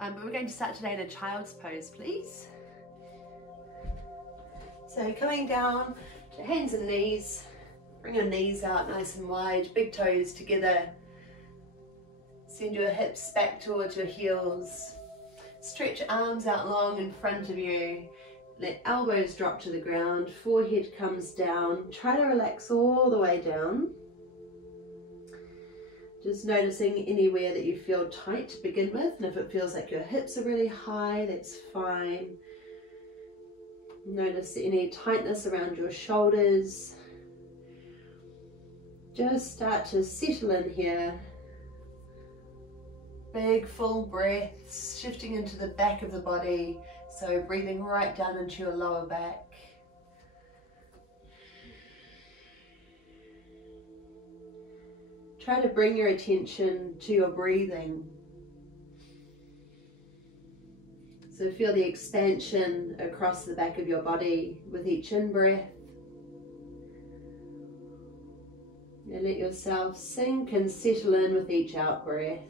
But we're going to start today in a child's pose, please. So coming down to hands and knees, bring your knees out nice and wide, big toes together. Send your hips back towards your heels. Stretch arms out long in front of you. Let elbows drop to the ground, forehead comes down. Try to relax all the way down. Just noticing anywhere that you feel tight to begin with, and if it feels like your hips are really high, that's fine. Notice any tightness around your shoulders. Just start to settle in here. Big full breaths, shifting into the back of the body, so breathing right down into your lower back. Try to bring your attention to your breathing. So feel the expansion across the back of your body with each in-breath. And let yourself sink and settle in with each out-breath.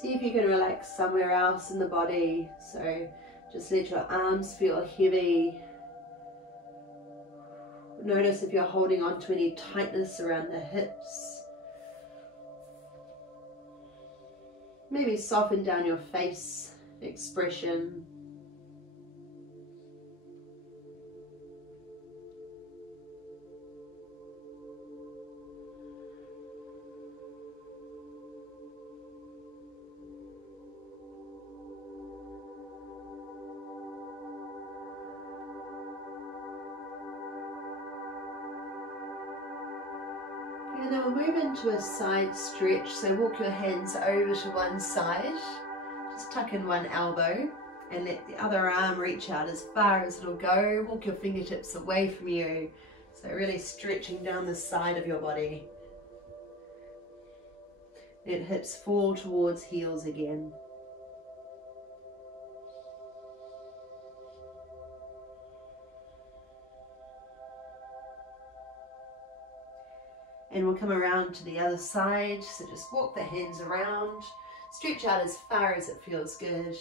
See if you can relax somewhere else in the body. So just let your arms feel heavy. Notice if you're holding on to any tightness around the hips. Maybe soften down your face expression. And then we'll move into a side stretch, so walk your hands over to one side, just tuck in one elbow and let the other arm reach out as far as it'll go. Walk your fingertips away from you, so really stretching down the side of your body. Let hips fall towards heels again. And we'll come around to the other side, so just walk the hands around, stretch out as far as it feels good.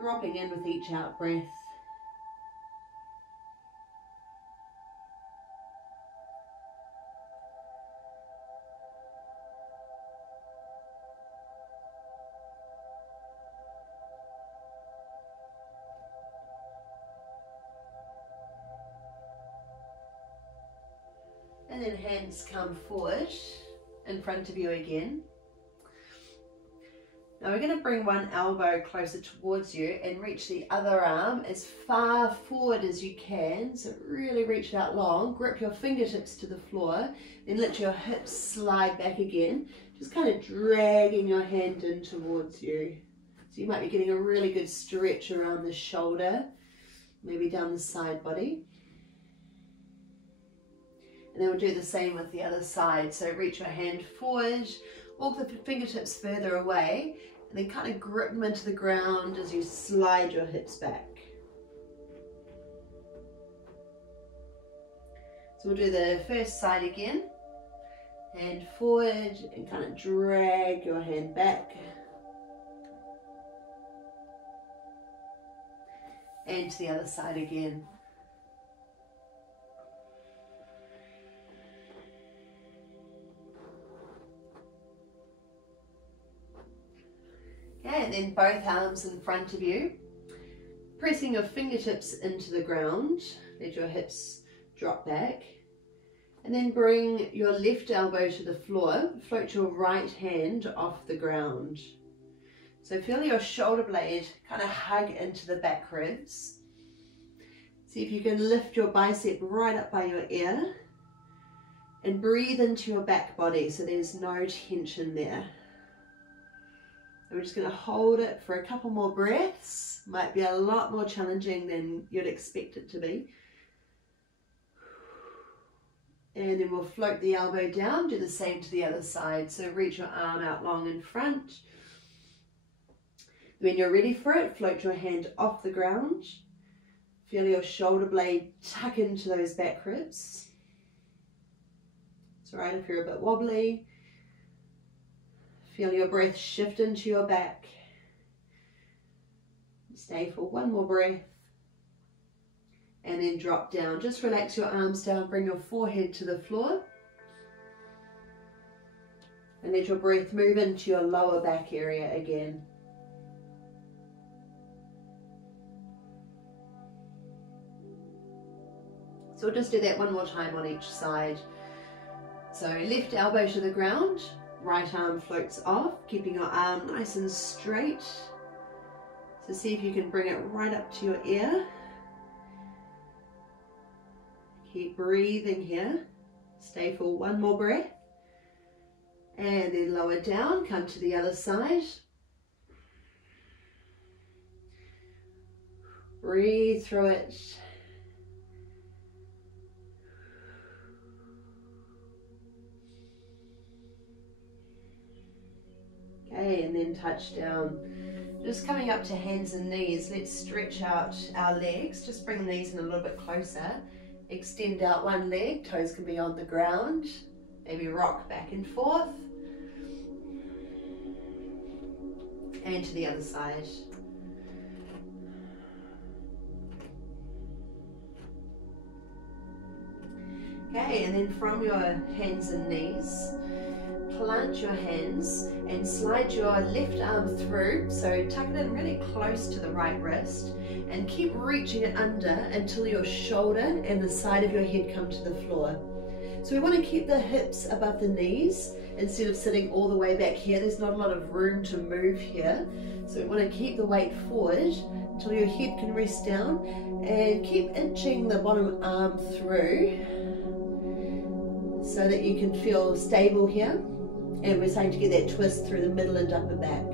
Dropping in with each out breath. And then hands come forward in front of you again. Now we're going to bring one elbow closer towards you and reach the other arm as far forward as you can. So really reach out long, grip your fingertips to the floor, then let your hips slide back again. Just kind of dragging your hand in towards you. So you might be getting a really good stretch around the shoulder, maybe down the side body. And then we'll do the same with the other side. So reach your hand forward, walk the fingertips further away, and then kind of grip them into the ground as you slide your hips back. So we'll do the first side again. Hand forward and kind of drag your hand back. And to the other side again. Okay, and then both arms in front of you, pressing your fingertips into the ground, let your hips drop back, and then bring your left elbow to the floor, float your right hand off the ground. So feel your shoulder blade kind of hug into the back ribs. See if you can lift your bicep right up by your ear, and breathe into your back body so there's no tension there. And we're just going to hold it for a couple more breaths. Might be a lot more challenging than you'd expect it to be. And then we'll float the elbow down, do the same to the other side. So reach your arm out long in front. When you're ready for it, float your hand off the ground. Feel your shoulder blade tuck into those back ribs. It's all right if you're a bit wobbly. Feel your breath shift into your back. Stay for one more breath. And then drop down. Just relax your arms down, bring your forehead to the floor. And let your breath move into your lower back area again. So we'll just do that one more time on each side. So left elbow to the ground, right arm floats off, keeping your arm nice and straight. So see if you can bring it right up to your ear. Keep breathing here. Stay for one more breath. And then lower down, come to the other side. Breathe through it. Okay, and then touch down. Just coming up to hands and knees, let's stretch out our legs. Just bring the knees in a little bit closer. Extend out one leg, toes can be on the ground. Maybe rock back and forth. And to the other side. Okay, and then from your hands and knees, plant your hands and slide your left arm through, so tuck it in really close to the right wrist and keep reaching it under until your shoulder and the side of your head come to the floor. So we want to keep the hips above the knees instead of sitting all the way back here. There's not a lot of room to move here, so we want to keep the weight forward until your head can rest down and keep inching the bottom arm through so that you can feel stable here. And we're starting to get that twist through the middle and upper back.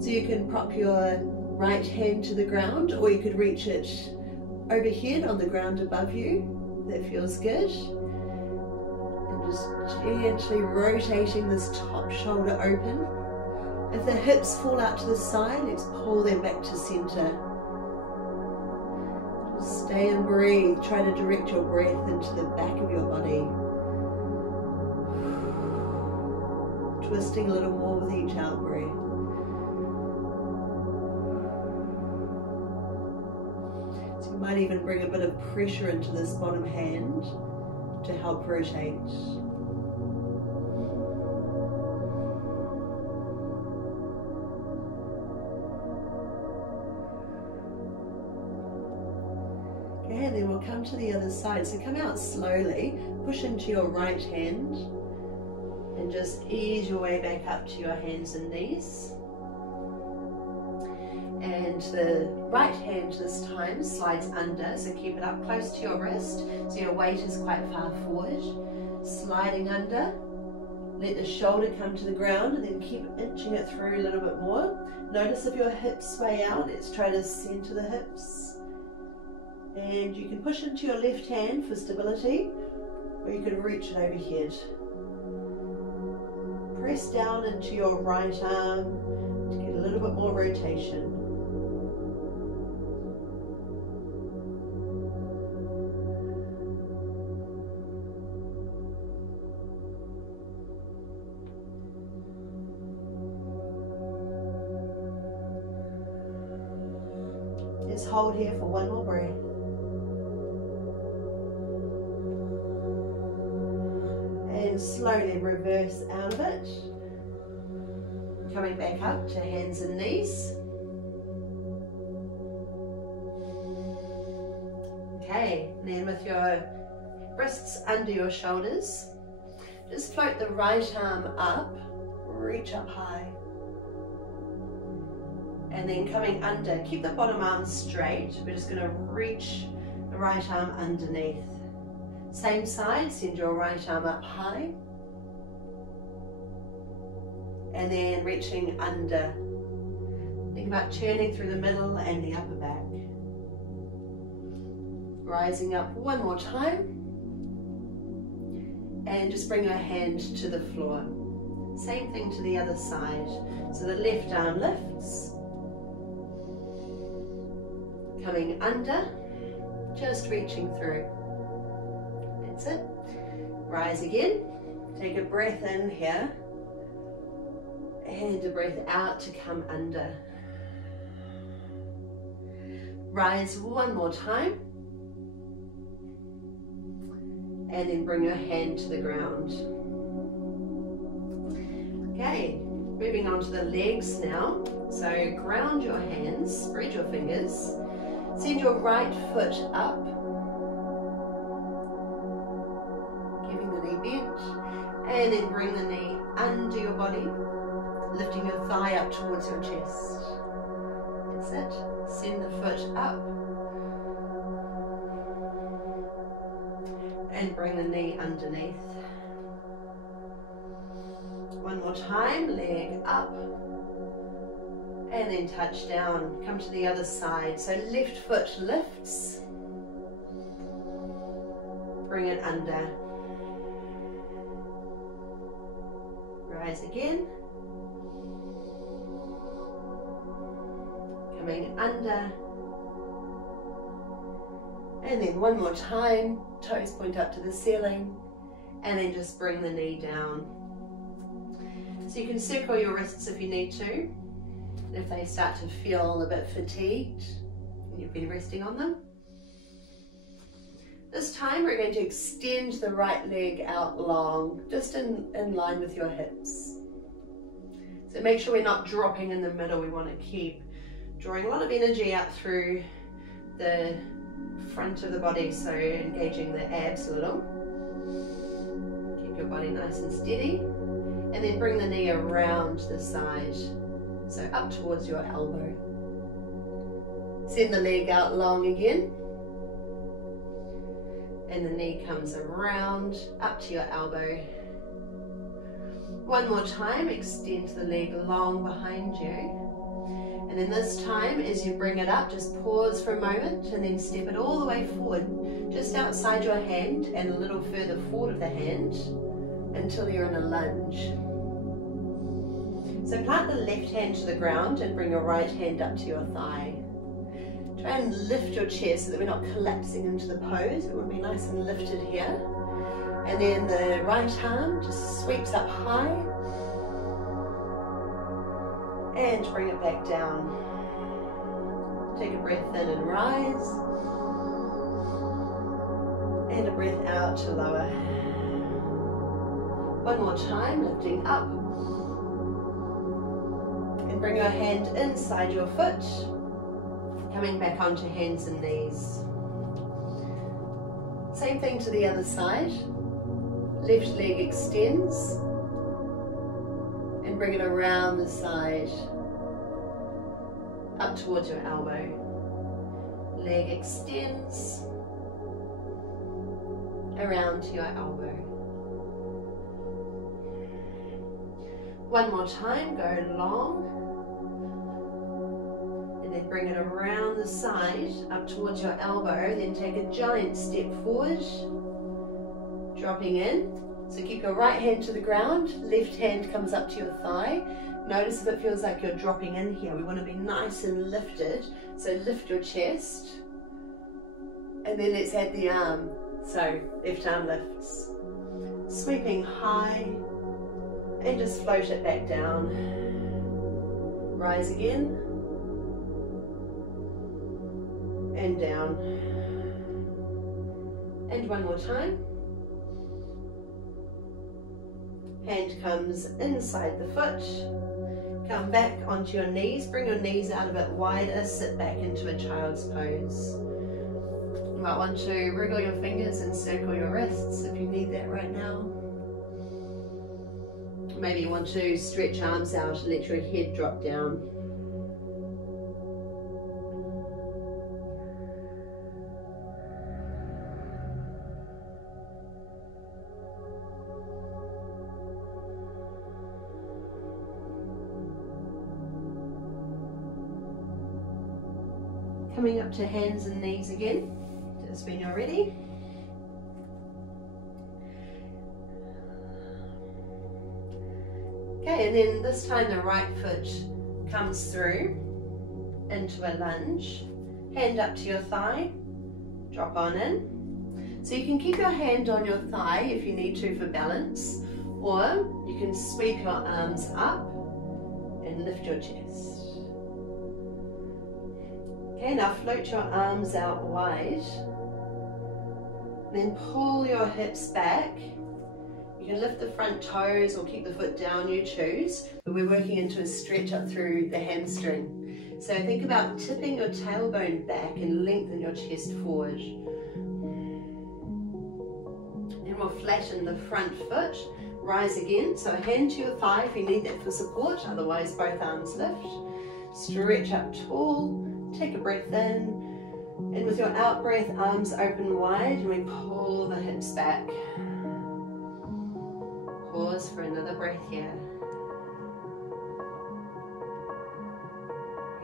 So you can prop your right hand to the ground, or you could reach it overhead on the ground above you. That feels good. And just gently rotating this top shoulder open. If the hips fall out to the side, let's pull them back to center. Just stay and breathe. Try to direct your breath into the back of your body. Twisting a little more with each out breath. So you might even bring a bit of pressure into this bottom hand to help rotate. Okay, and then we'll come to the other side. So come out slowly, push into your right hand, and just ease your way back up to your hands and knees. And the right hand this time slides under, so keep it up close to your wrist, so your weight is quite far forward. Sliding under, let the shoulder come to the ground and then keep inching it through a little bit more. Notice if your hips sway out, let's try to center the hips. And you can push into your left hand for stability, or you could reach it overhead. Press down into your right arm to get a little bit more rotation. Just hold here for one more breath. And slowly reverse out of it. Coming back up to hands and knees. Okay, and then with your wrists under your shoulders, just float the right arm up, reach up high. And then coming under, keep the bottom arm straight. We're just going to reach the right arm underneath. Same side, send your right arm up high. And then reaching under. Think about turning through the middle and the upper back. Rising up one more time. And just bring your hand to the floor. Same thing to the other side. So the left arm lifts. Coming under, just reaching through. That's it. Rise again. Take a breath in here. And a breath out to come under. Rise one more time. And then bring your hand to the ground. Okay, moving on to the legs now. So ground your hands, spread your fingers, send your right foot up, giving the knee bent, and then bring the knee under your body, lifting your thigh up towards your chest. That's it. Send the foot up. And bring the knee underneath. One more time, leg up. And then touch down. Come to the other side. So left foot lifts. Bring it under. Rise again. Coming under. And then one more time, toes point up to the ceiling, and then just bring the knee down. So you can circle your wrists if you need to, if they start to feel a bit fatigued and you've been resting on them. This time we're going to extend the right leg out long, just in line with your hips. So make sure we're not dropping in the middle. We want to keep drawing a lot of energy out through the front of the body, so engaging the abs a little. Keep your body nice and steady, and then bring the knee around the side, so up towards your elbow. Send the leg out long again, and the knee comes around up to your elbow. One more time, extend the leg long behind you. And then this time, as you bring it up, just pause for a moment and then step it all the way forward, just outside your hand and a little further forward of the hand until you're in a lunge. So plant the left hand to the ground and bring your right hand up to your thigh. Try and lift your chest so that we're not collapsing into the pose. We want to be nice and lifted here. And then the right arm just sweeps up high. And bring it back down. Take a breath in and rise. And a breath out to lower. One more time, lifting up. And bring your hand inside your foot. Coming back onto hands and knees. Same thing to the other side. Left leg extends. Bring it around the side, up towards your elbow. Leg extends, around to your elbow. One more time, go long, and then bring it around the side, up towards your elbow, then take a giant step forward, dropping in. So keep your right hand to the ground, left hand comes up to your thigh. Notice if it feels like you're dropping in here. We want to be nice and lifted. So lift your chest. And then let's add the arm. So left arm lifts. Sweeping high. And just float it back down. Rise again. And down. And one more time. Hand comes inside the foot. Come back onto your knees. Bring your knees out a bit wider. Sit back into a child's pose. You might want to wriggle your fingers and circle your wrists if you need that right now. Maybe you want to stretch arms out and let your head drop down. Coming up to hands and knees again. Just when you're ready. Okay, and then this time the right foot comes through into a lunge. Hand up to your thigh, drop on in. So you can keep your hand on your thigh if you need to for balance, or you can sweep your arms up and lift your chest. Okay, now float your arms out wide. Then pull your hips back. You can lift the front toes or keep the foot down, you choose, but we're working into a stretch up through the hamstring. So think about tipping your tailbone back and lengthen your chest forward. Then we'll flatten the front foot, rise again. So a hand to your thigh if you need that for support, otherwise both arms lift. Stretch up tall, take a breath in, and with your out breath, arms open wide, and we pull the hips back. Pause for another breath here.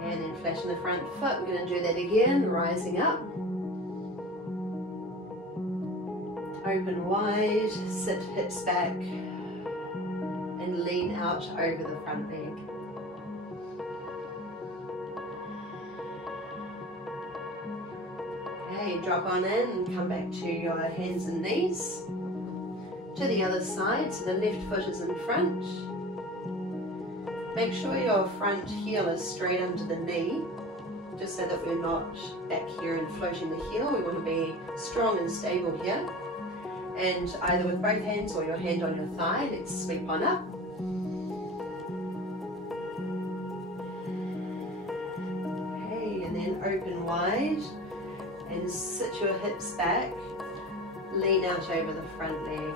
And then flatten the front foot. We're going to do that again, rising up. Open wide, sit hips back, and lean out over the front leg. Okay, drop on in and come back to your hands and knees. To the other side, so the left foot is in front. Make sure your front heel is straight under the knee, just so that we're not back here and floating the heel. We want to be strong and stable here. And either with both hands or your hand on your thigh, let's sweep on up. Okay, and then open wide and sit your hips back. Lean out over the front leg.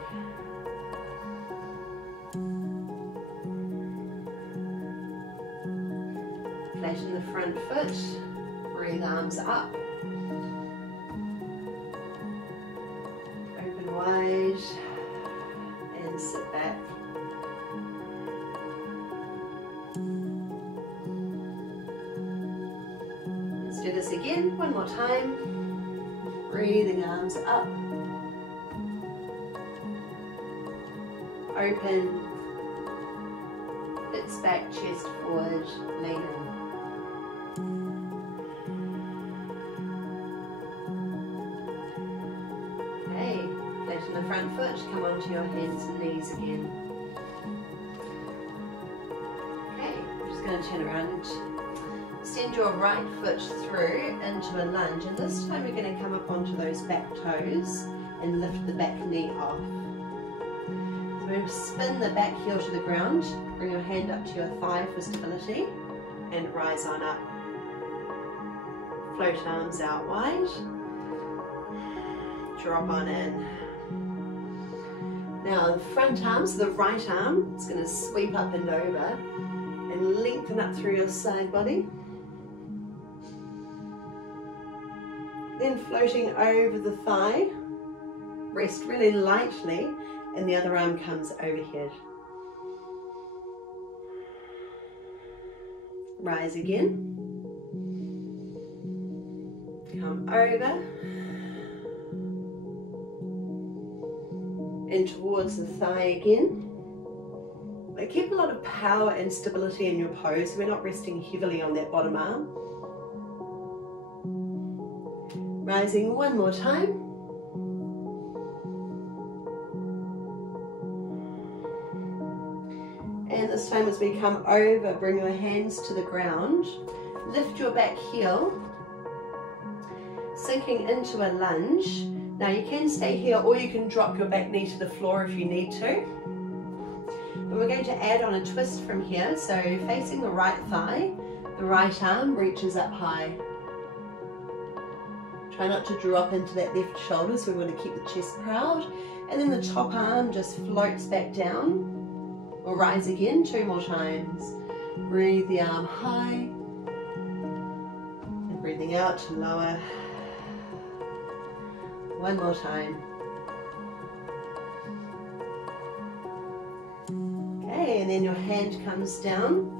Flatten the front foot, breathe arms up. Open wide and sit back. Let's do this again, one more time. Breathing arms up. Open, hips back, chest forward, lean in. Okay, flatten the front foot, come onto your hands and knees again. Okay, I'm just going to turn around and send your right foot through into a lunge, and this time we're going to come up onto those back toes and lift the back knee off. We'll spin the back heel to the ground, bring your hand up to your thigh for stability, and rise on up. Float arms out wide, drop on in. Now the front arm, so the right arm, is going to sweep up and over, and lengthen up through your side body. Then floating over the thigh, rest really lightly, and the other arm comes overhead. Rise again. Come over. And towards the thigh again. But keep a lot of power and stability in your pose. We're not resting heavily on that bottom arm. Rising one more time. And this time as we come over, bring your hands to the ground, lift your back heel, sinking into a lunge. Now you can stay here or you can drop your back knee to the floor if you need to. But we're going to add on a twist from here, so facing the right thigh, the right arm reaches up high. Try not to drop into that left shoulder, so we want to keep the chest proud. And then the top arm just floats back down. We'll rise again, two more times. Breathe the arm high. And breathing out to lower. One more time. Okay, and then your hand comes down.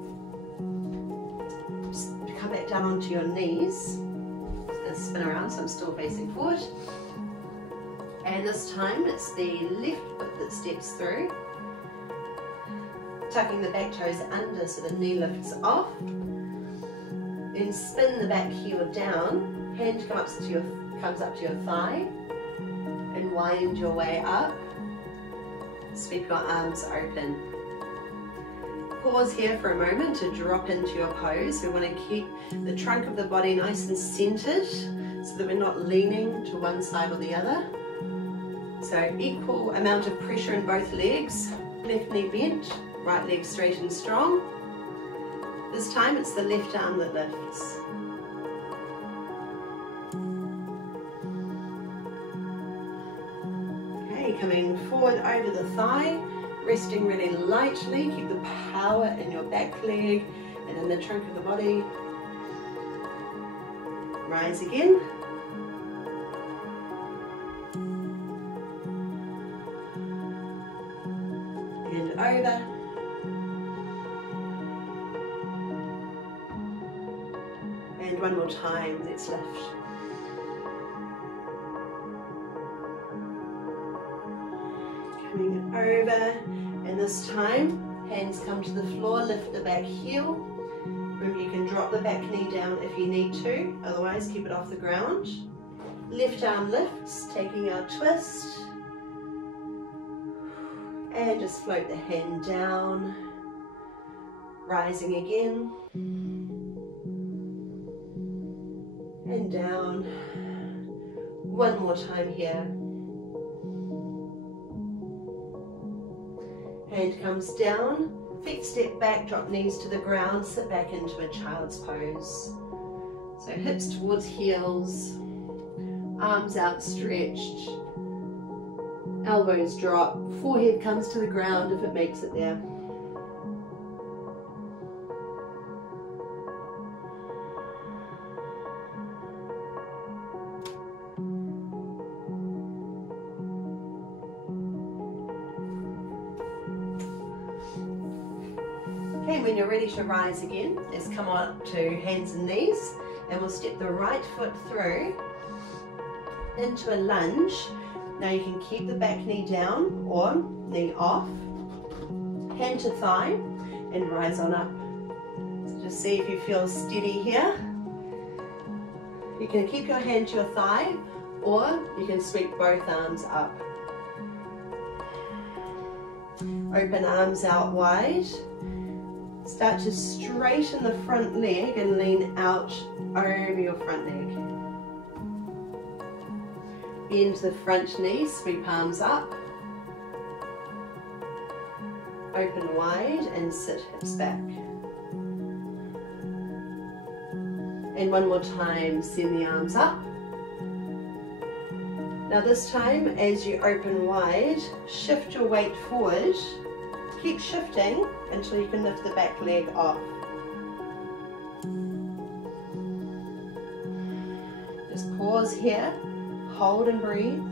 Just come back down onto your knees. Just spin around, so I'm still facing forward. And this time it's the left foot that steps through, tucking the back toes under so the knee lifts off. Then spin the back heel down, hand comes up to your thigh, and wind your way up. Sweep your arms open. Pause here for a moment to drop into your pose. We want to keep the trunk of the body nice and centered so that we're not leaning to one side or the other. So equal amount of pressure in both legs. Left knee bent, right leg straight and strong. This time it's the left arm that lifts. Okay, coming forward over the thigh, resting really lightly. Keep the power in your back leg and in the trunk of the body. Rise again. And over. And one more time, let's lift. Coming over, and this time, hands come to the floor, lift the back heel. Remember, you can drop the back knee down if you need to, otherwise keep it off the ground. Left arm lifts, taking our twist. And just float the hand down, rising again. And down. One more time here. Hand comes down, feet step back, drop knees to the ground, sit back into a child's pose. So hips towards heels, arms outstretched, elbows drop, forehead comes to the ground if it makes it there. Okay, when you're ready to rise again, let's come up to hands and knees, and we'll step the right foot through into a lunge. Now you can keep the back knee down or knee off, hand to thigh, and rise on up. So just see if you feel steady here. You can keep your hand to your thigh, or you can sweep both arms up. Open arms out wide. Start to straighten the front leg and lean out over your front leg. Bend the front knee, sweep arms up. Open wide and sit hips back. And one more time, send the arms up. Now this time, as you open wide, shift your weight forward. Keep shifting until you can lift the back leg off. Just pause here, hold and breathe.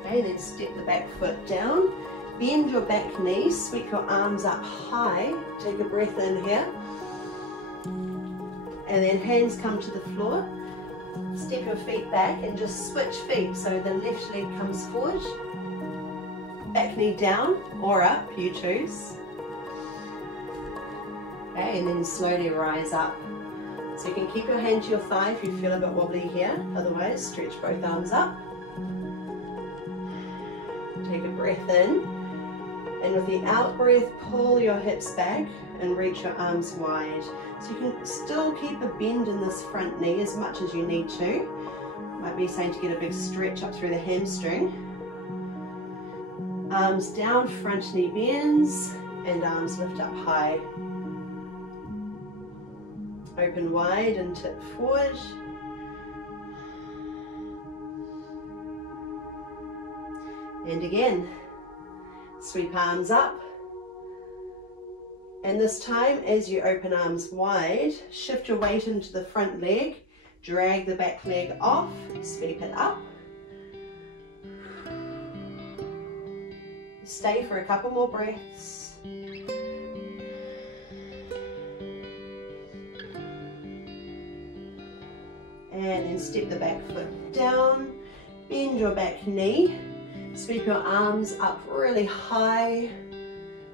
Okay, then step the back foot down, bend your back knee, sweep your arms up high, take a breath in here, and then hands come to the floor. Step your feet back and just switch feet so the left leg comes forward. Back knee down or up, you choose. Okay, and then slowly rise up. So you can keep your hand to your thigh if you feel a bit wobbly here, otherwise stretch both arms up. Take a breath in, and with the out breath, pull your hips back and reach your arms wide. So you can still keep a bend in this front knee as much as you need to. Might be saying to get a big stretch up through the hamstring. Arms down, front knee bends, and arms lift up high. Open wide and tip forward. And again, sweep arms up. And this time, as you open arms wide, shift your weight into the front leg, drag the back leg off, sweep it up. Stay for a couple more breaths. and then step the back foot down, bend your back knee, sweep your arms up really high,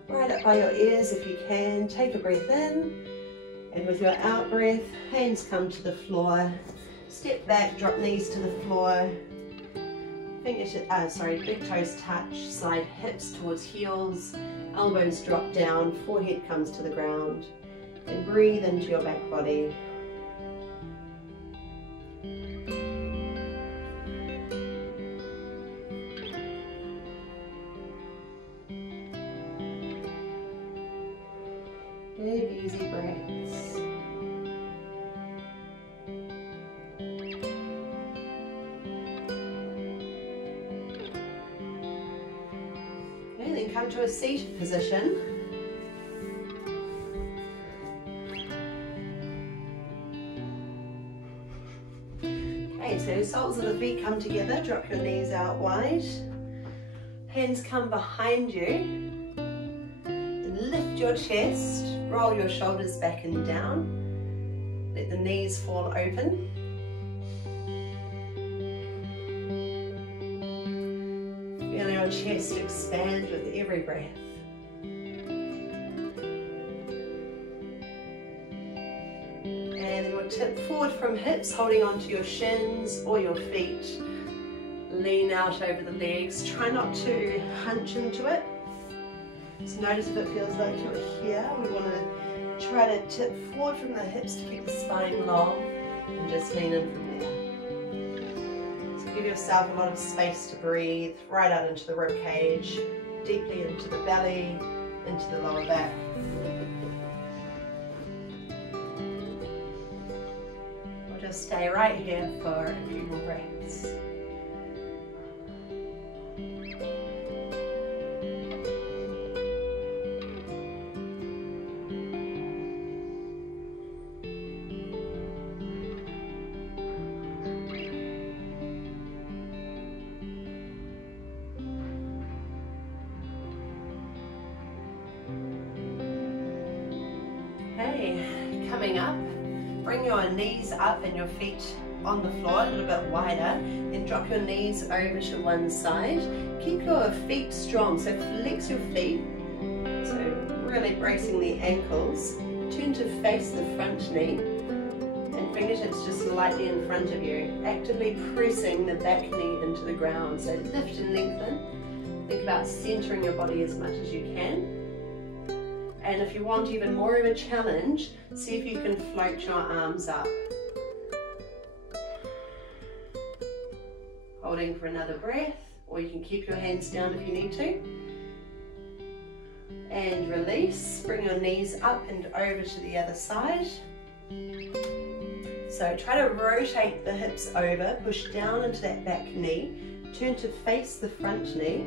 right up by your ears if you can. Take a breath in, and with your out breath, hands come to the floor, step back, drop knees to the floor, big toes touch, slide hips towards heels, elbows drop down, forehead comes to the ground, and breathe into your back body. Big, easy breaths. Okay, then come to a seated position. Okay, so soles of the feet come together, drop your knees out wide. Hands come behind you. Lift your chest, roll your shoulders back and down. Let the knees fall open. Feel your chest expand with every breath. And then we'll tip forward from hips, holding onto your shins or your feet. Lean out over the legs. Try not to hunch into it. So notice if it feels like you're here. We want to try to tip forward from the hips to keep the spine long and just lean in from there. So give yourself a lot of space to breathe, right out into the rib cage, deeply into the belly, into the lower back. We'll just stay right here for a few more breaths. Coming up, bring your knees up and your feet on the floor a little bit wider, then drop your knees over to one side. Keep your feet strong, so flex your feet, so really bracing the ankles. Turn to face the front knee and fingertips just lightly in front of you, actively pressing the back knee into the ground. So lift and lengthen. Think about centering your body as much as you can. And if you want even more of a challenge, see if you can float your arms up. Holding for another breath, or you can keep your hands down if you need to. And release, bring your knees up and over to the other side. So try to rotate the hips over, push down into that back knee, turn to face the front knee.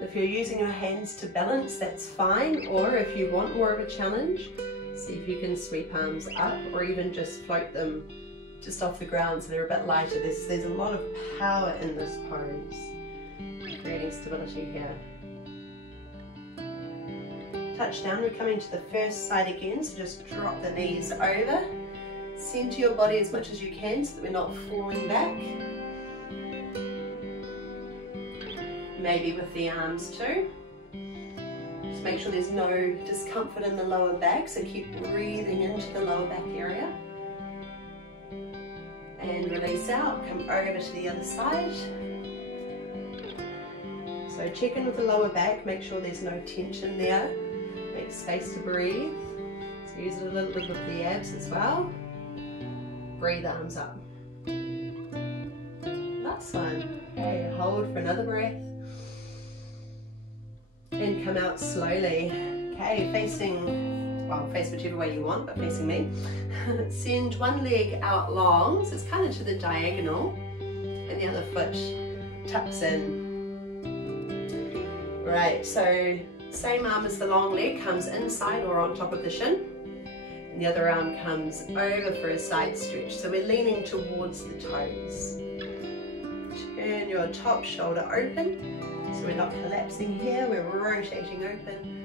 If you're using your hands to balance, that's fine, or if you want more of a challenge, see if you can sweep arms up or even just float them just off the ground so they're a bit lighter. There's a lot of power in this pose, creating stability here. Touch down, we're coming to the first side again, so just drop the knees over, center your body as much as you can so that we're not falling back. Maybe with the arms too. Just make sure there's no discomfort in the lower back, so keep breathing into the lower back area. And release out, come over to the other side. So check in with the lower back, make sure there's no tension there. Make space to breathe. So use it a little bit with the abs as well. Breathe arms up. Last one. Okay, hold for another breath. And come out slowly. Okay, face whichever way you want, but facing me. Send one leg out long, so it's kind of to the diagonal, and the other foot tucks in. Right, so same arm as the long leg comes inside or on top of the shin, and the other arm comes over for a side stretch. So we're leaning towards the toes. Turn your top shoulder open. So we're not collapsing here, we're rotating open.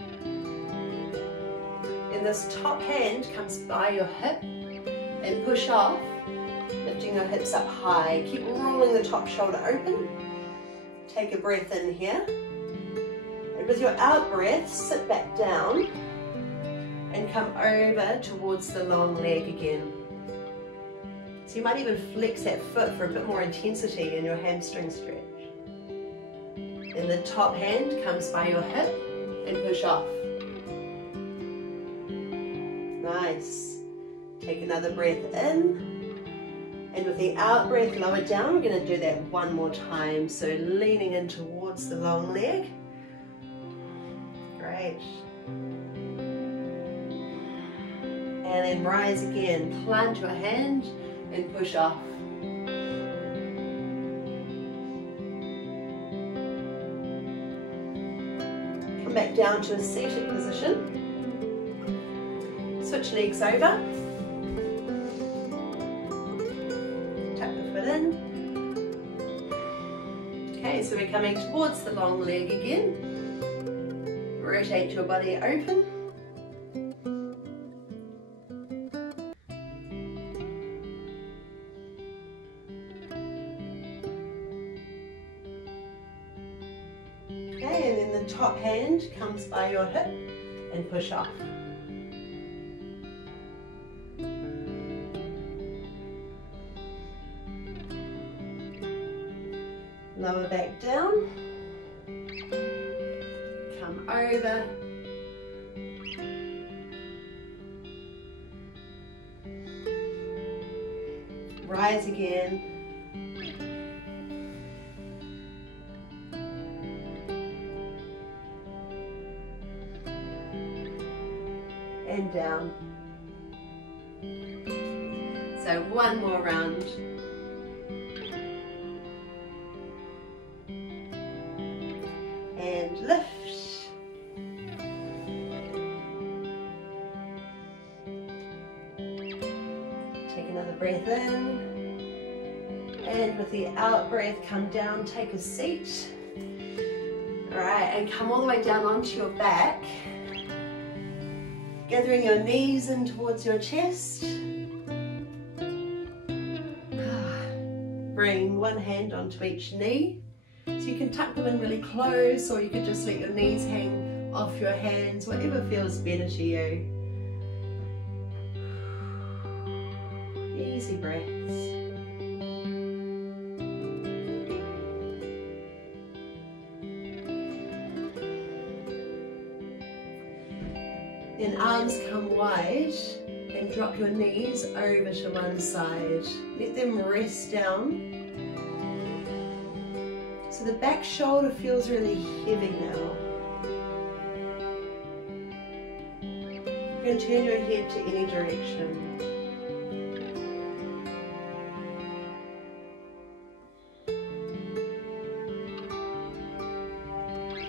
Then this top hand comes by your hip and push off, lifting your hips up high. Keep rolling the top shoulder open. Take a breath in here. And with your out breath, sit back down and come over towards the long leg again. So you might even flex that foot for a bit more intensity in your hamstring stretch. Then the top hand comes by your hip and push off. Nice. Take another breath in, and with the out breath lower down. We're going to do that one more time. So leaning in towards the long leg. Great. And then rise again. Plant your hand and push off. Come back down to a seated position. Switch legs over. Tuck the foot in. Okay, so we're coming towards the long leg again. Rotate your body open. Okay, and then the top hand comes by your hip and push off. Lower back down, come over, rise again, and down. So one more round. And lift. Take another breath in. And with the out breath, come down, take a seat. All right, and come all the way down onto your back. Gathering your knees in towards your chest. Bring one hand onto each knee. So you can tuck them in really close, or you could just let your knees hang off your hands, whatever feels better to you. Easy breaths. Then arms come wide and drop your knees over to one side. Let them rest down. So the back shoulder feels really heavy now. You can turn your head to any direction.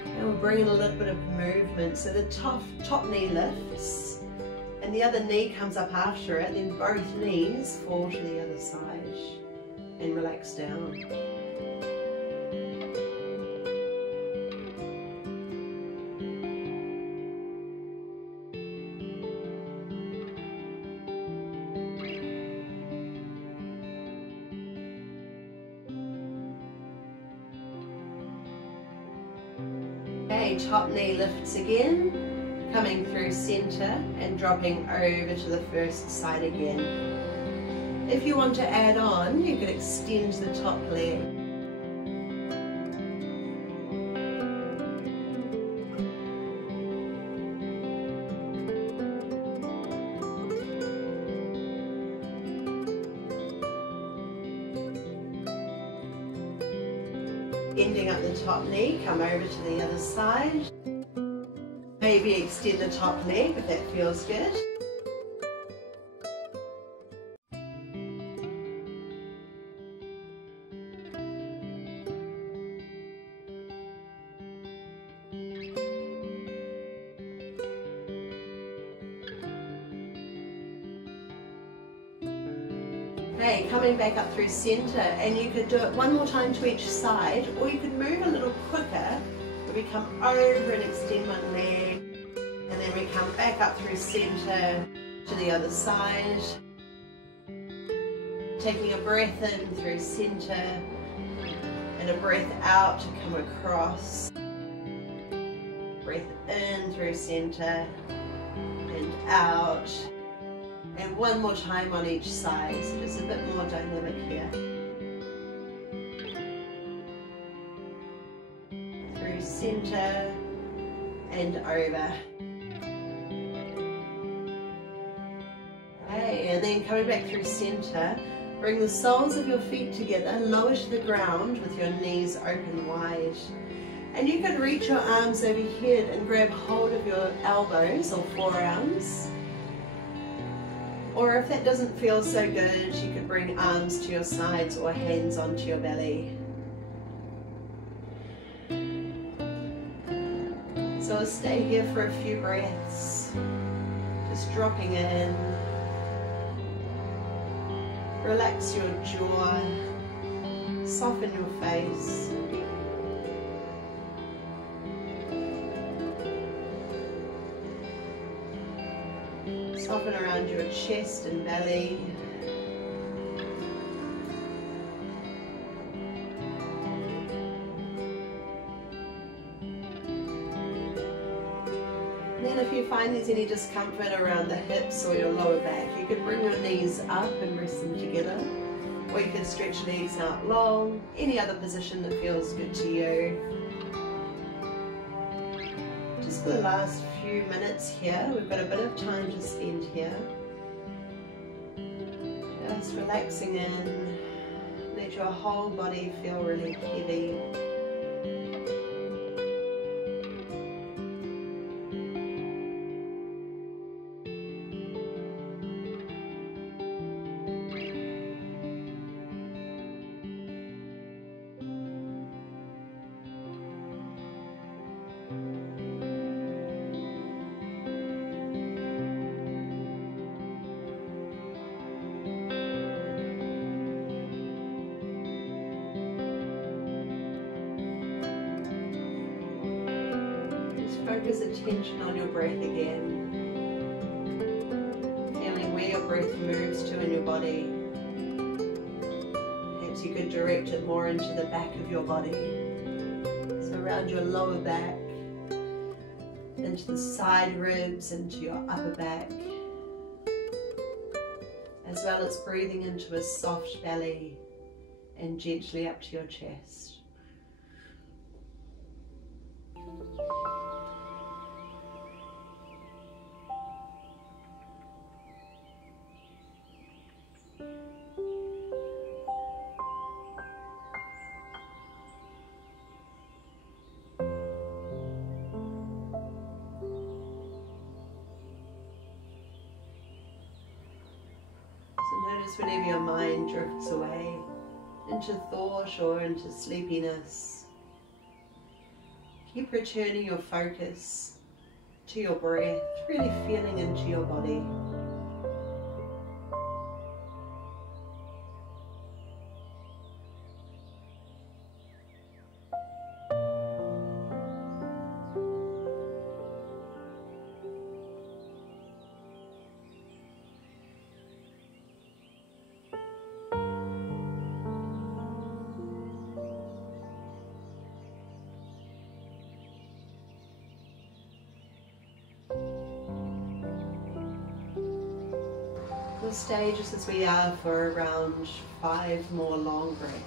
And we'll bring in a little bit of movement. So the top knee lifts and the other knee comes up after it, then both knees fall to the other side and relax down. Okay, top knee lifts again, coming through center and dropping over to the first side again. If you want to add on, you could extend the top leg. Ending up the top knee, come over to the other side. Maybe extend the top leg if that feels good. Okay, coming back up through center, and you could do it one more time to each side, or you could move a little quicker. We come over and extend one leg, And then we come back up through center to the other side. Taking a breath in through center and a breath out to come across. Breath in through center and out. And one more time on each side, so just a bit more dynamic here. Through center and over. Okay, and then coming back through center, bring the soles of your feet together, lower to the ground with your knees open wide. And you could reach your arms overhead and grab hold of your elbows or forearms. Or if that doesn't feel so good, you could bring arms to your sides or hands onto your belly. So I'll stay here for a few breaths, just dropping in. Relax your jaw, soften your face. Soften around your chest and belly. And then if you find there's any discomfort around the hips or your lower back, you could bring your knees up and rest them together. Or you can stretch legs out long, any other position that feels good to you. Just for the last few minutes here, we've got a bit of time to spend here. Just relaxing in, let your whole body feel really heavy. Focus attention on your breath again, feeling where your breath moves to in your body. Perhaps you could direct it more into the back of your body, so around your lower back, into the side ribs, into your upper back, as well as breathing into a soft belly and gently up to your chest. Notice whenever your mind drifts away into thought or into sleepiness, keep returning your focus to your breath, really feeling into your body. We'll stay just as we are for around 5 more long breaths.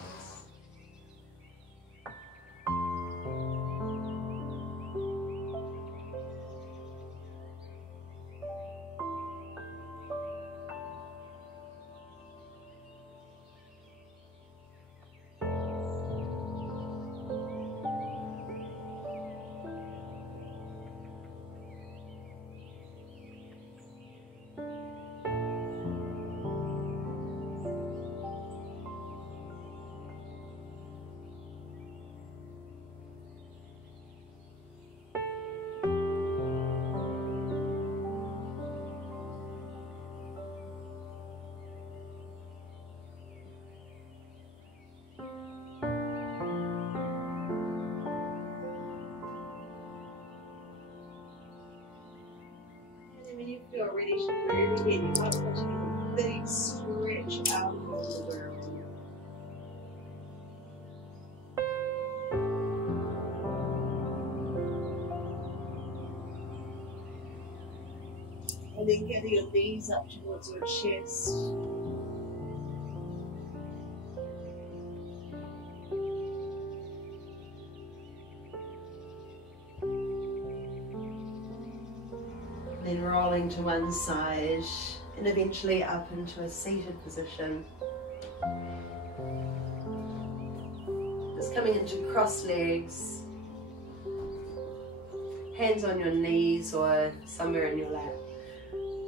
then when you feel ready to move again, you might want to take a big stretch out of the ground. And then get your knees up towards your chest. Then rolling to one side and eventually up into a seated position. Just coming into cross legs, hands on your knees or somewhere in your lap.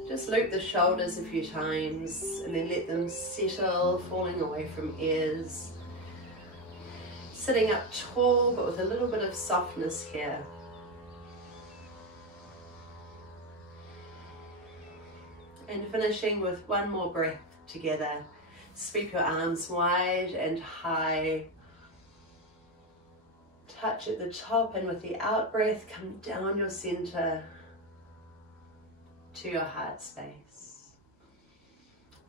Just loop the shoulders a few times and then let them settle, falling away from ears. Sitting up tall but with a little bit of softness here. And finishing with one more breath together. Sweep your arms wide and high. Touch at the top, and with the out breath, come down your center to your heart space.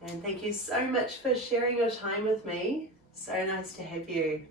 And thank you so much for sharing your time with me. So nice to have you.